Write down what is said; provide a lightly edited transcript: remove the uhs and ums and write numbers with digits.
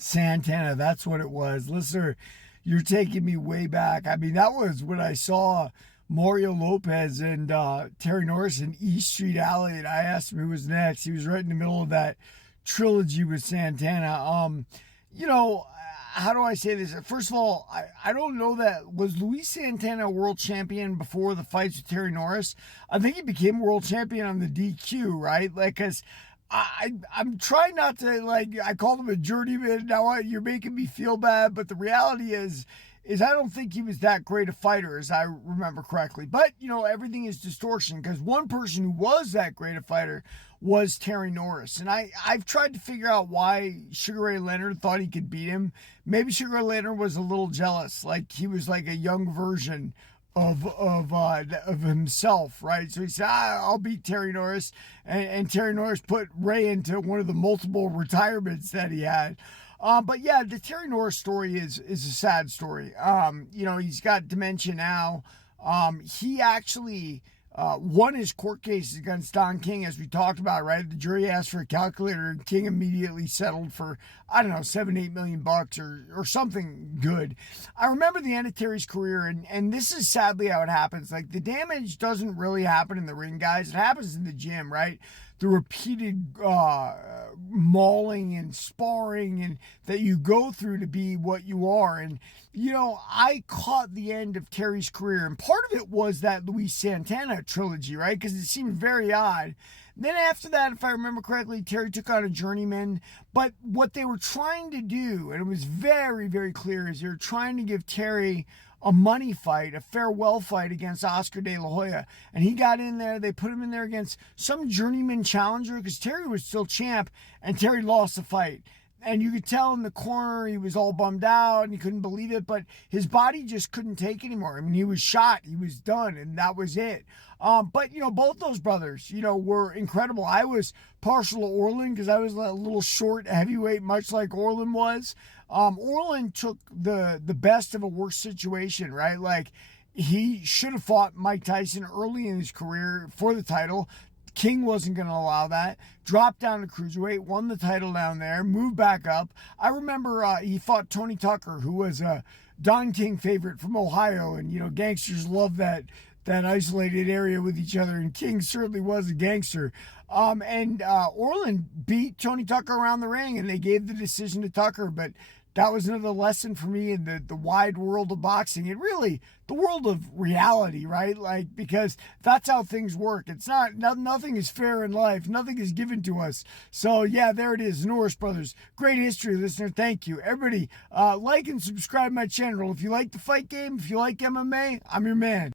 Santana, that's what it was. Listener, you're taking me way back. I mean, that was when I saw Mario Lopez and Terry Norris in East Street Alley, and I asked him who was next. He was right in the middle of that trilogy with Santana. You know, how do I say this? First of all, I don't know that. Was Luis Santana a world champion before the fights with Terry Norris? I think he became world champion on the DQ, right? Like, because I'm trying not to, like, I called him a journeyman. Now you're making me feel bad, but the reality is I don't think he was that great a fighter, as I remember correctly. But, you know, everything is distortion, because one person who was that great a fighter was Terry Norris. And I've tried to figure out why Sugar Ray Leonard thought he could beat him. Maybe Sugar Ray Leonard was a little jealous, like he was like a young version of himself, right? So he said, I'll beat Terry Norris. And Terry Norris put Ray into one of the multiple retirements that he had. But yeah, the Terry Norris story is a sad story. You know, he's got dementia now. He actually won his court case against Don King, as we talked about, right? The jury asked for a calculator, and King immediately settled for, I don't know, $7-8 million or something good. I remember the end of Terry's career, and this is sadly how it happens. Like, the damage doesn't really happen in the ring, guys. It happens in the gym, right? The repeated mauling and sparring and that you go through to be what you are. And, you know, I caught the end of Terry's career, and part of it was that Luis Santana trilogy, right? Because it seemed very odd. Then after that, if I remember correctly, Terry took on a journeyman. But what they were trying to do, and it was very, very clear, is they were trying to give Terry a money fight, a farewell fight against Oscar De La Hoya. And he got in there. They put him in there against some journeyman challenger, because Terry was still champ, and Terry lost the fight. And you could tell in the corner he was all bummed out and he couldn't believe it, but his body just couldn't take anymore. I mean, he was shot, he was done, and that was it. But, you know, both those brothers, you know, were incredible. I was partial to Orlin because I was a little short heavyweight, much like Orlin was. Orlin took the best of a worse situation, right? Like, he should have fought Mike Tyson early in his career for the title. King wasn't going to allow that. Dropped down to cruiserweight, won the title down there, moved back up. I remember he fought Tony Tucker, who was a Don King favorite from Ohio, and, you know, gangsters love that isolated area with each other, and King certainly was a gangster. Orlin beat Tony Tucker around the ring, and they gave the decision to Tucker, but that was another lesson for me in the wide world of boxing, and really the world of reality, right? Like, because that's how things work. It's nothing is fair in life. Nothing is given to us. So yeah, there it is. Norris Brothers. Great history, listener. Thank you. Everybody, like and subscribe my channel. If you like the fight game, if you like MMA, I'm your man.